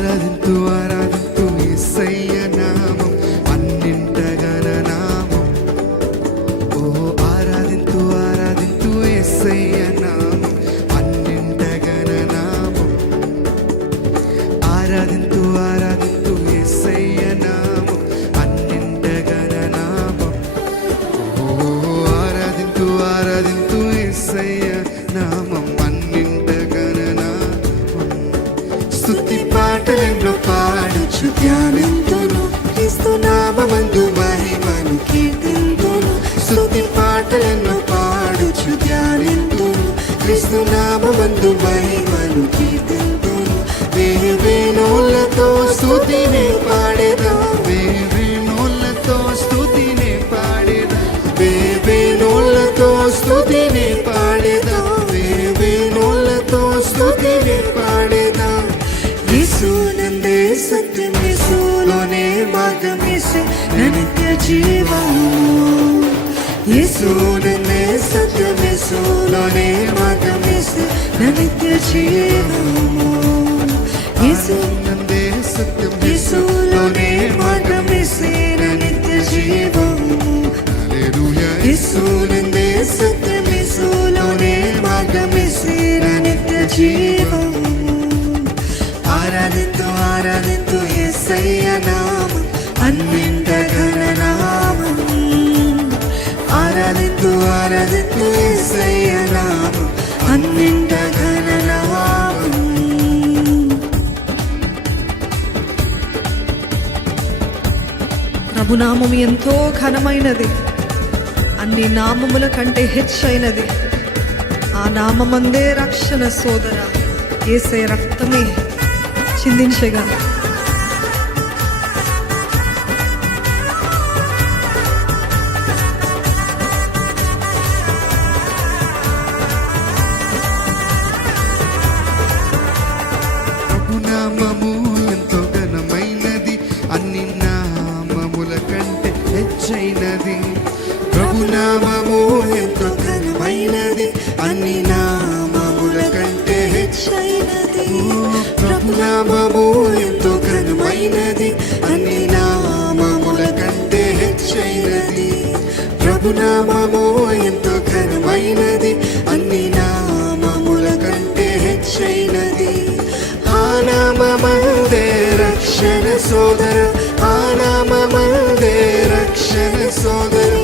ఆరాధింతు ఆరాధింతు యేసయ్య నామం అన్నింట ఘననామం. ఓ ఆరాధింతు ఆరాధింతు యేసయ్య నామం అన్నింట ఘననామం. ఆరాధింతు ఆరాధింతు యేసయ్య నామం అన్నింట ఘననామం. ఓ ఆరాధింతు ఆరాధింతు యేసయ్య నామం అన్నింట ఘననామం. స్తుతి పాటలెన్నో పాడుచు ధ్యానింతును క్రీస్తు నామమందు మహిమను కీర్తింతును. స్తుతి పాటలెన్నో పాడుచు ధ్యానింతును క్రీస్తు నామమందు మహిమను కీర్తింతును. వేవేనోళ్ళతో స్తుతిని పాడేదా, వేవేనోళ్ళతో స్తుతిని పాడేదా, వేవేనోళ్ళతో స్తుతిని పాడేదా, వేవేనోళ్ళతో స్తుతిని పాడేదా. యేసునందే సత్యం, యేసులోనే మార్గం, యేసే నా నిత్య జీవము. యేసునందే సత్యం, యేసులోనే మార్గం, యేసే నా నిత్య జీవము. యేసునందే సత్యం, యేసులోనే మార్గం, యేసే నా నిత్య జీవము. హల్లెలూయా. యేసునందే సత్యం, యేసులోనే మార్గం, యేసే నా నిత్య జీవము. ఆరాధింతు ఆరాధింతు యేసయ్య నామం అన్నింట ఘననామం. ఆరాధింతు ఆరాధింతు యేసయ్య నామం అన్నింట ఘననామం. ప్రభునామం ఎంతో ఘనమైనది, అన్ని నామముల కంటే హెచ్చైనది. ఆ నామమందే రక్షణ సోదర, యేసయ్య రక్తమే చిందించగా. ప్రభునామము ఎంతో ఘనమైనది, అన్ని నామముల కంటే హెచ్చైనది. ప్రభునామము ఎంతో ఘనమైనది, అన్ని నామముల కంటే హెచ్చైనది. ప్రభునామము ఎంతో ఘనమైనది, అన్ని నామముల కంటే హెచ్చైనది. ప్రభునామము ఎంతో ఘనమైనది, అన్ని నామముల కంటే హెచ్చైనది. ఆ నామమందే రక్షణ సోదర, ఆ నామమందే రక్షణ సోదర,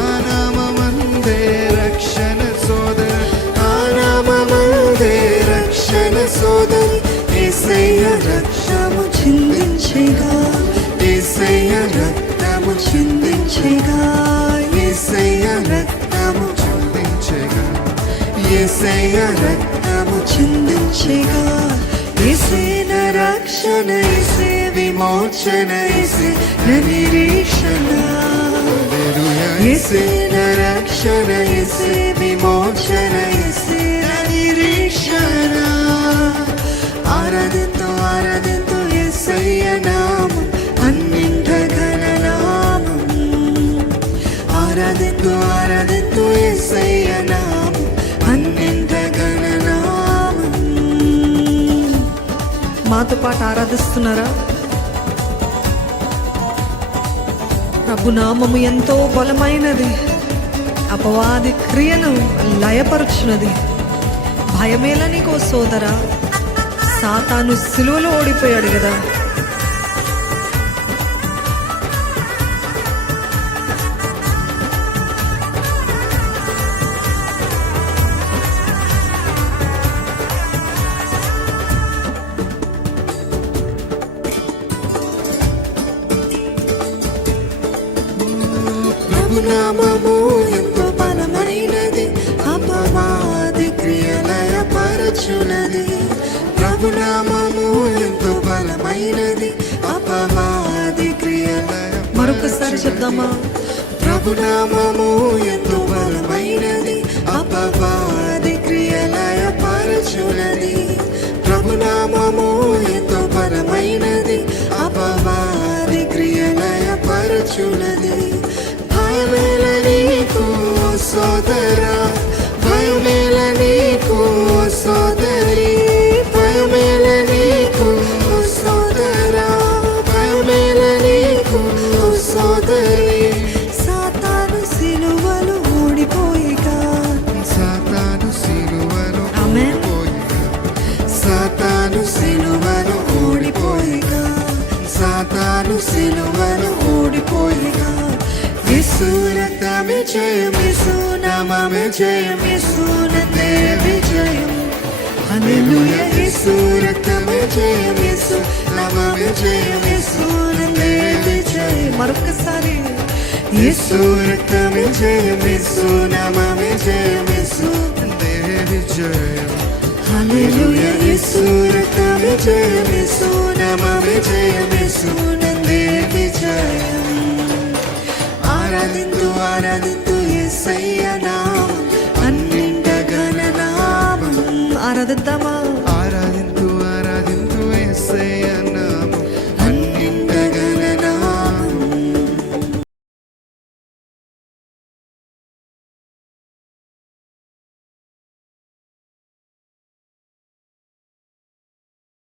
ఆ నామమందే రక్షణ సోదర, ఆ నామమందే రక్షణ సోదరి. యేసయ్య రక్తము చిందించెగా, యేసయ్య రక్తము చిందించెగా, యేసయ్య రక్తము చిందించెగా, యేసయ్య రక్తము చిందించెగా. యేసే నా రక్షణ, యేసే విమోచన, యేసే నా నిరీక్షణ. యేసే నా రక్షణ, యేసే విమోచన, యేసే నా నిరీక్షణ. ఆరాధింతు ఆరాధింతు యేసయ్య నామం అన్నింట ఘననామం. ఆరాధింతు ఆరాధింతు యేసయ్య నామం అన్నింట ఘననామం. మాతో పాటు ఆరాధిస్తున్నారా? ప్రభునామము ఎంతో బలమైనది, అపవాది క్రియను లయపరుచున్నది. భయమేలా నీకో సోదరా, సాతాను సిలువలో ఓడిపోయాడు కదా. ప్రభునామము ఎంతో బలమైనది, అపవాది క్రియలయపరచునది. ప్రభునామము ఎంతో బలమైనది, అపవాది క్రియలయ. మరొకసారి చెప్దామా? ప్రభునామము ఎంతో బలమైనది, అపవాది క్రియలయపరచునది. ప్రభునామము ఎంతో బలమైనది, అపవాది క్రియలయపరచునది. భయమేల నీకు సోదరా, భయమేల నీకు సోదరి, భయమేల నీకు సోదరి. సోదరి సాతాను సిలువలు ఓడిపోయిగా సాతాను సిలువను ఆమేన్. ఓడిపోయిగా సాతాను సిలువను ఓడిపోయిగా సాతాను సిలువను ఓడిపోయిగా యేసు రక్తమే జయం యేసు నామమే జయం యేసు నందే విజయం హల్లెలూయా యేసు రక్తమే జయం యేసు నామమే జయం యేసు నందే విజయం మరొకసారి యేసు రక్తమే జయం యేసు నామమే జయం యేసు నందే విజయం హల్లెలూయా యేసు రక్తమే జయం యేసు నామమే జయం యేసు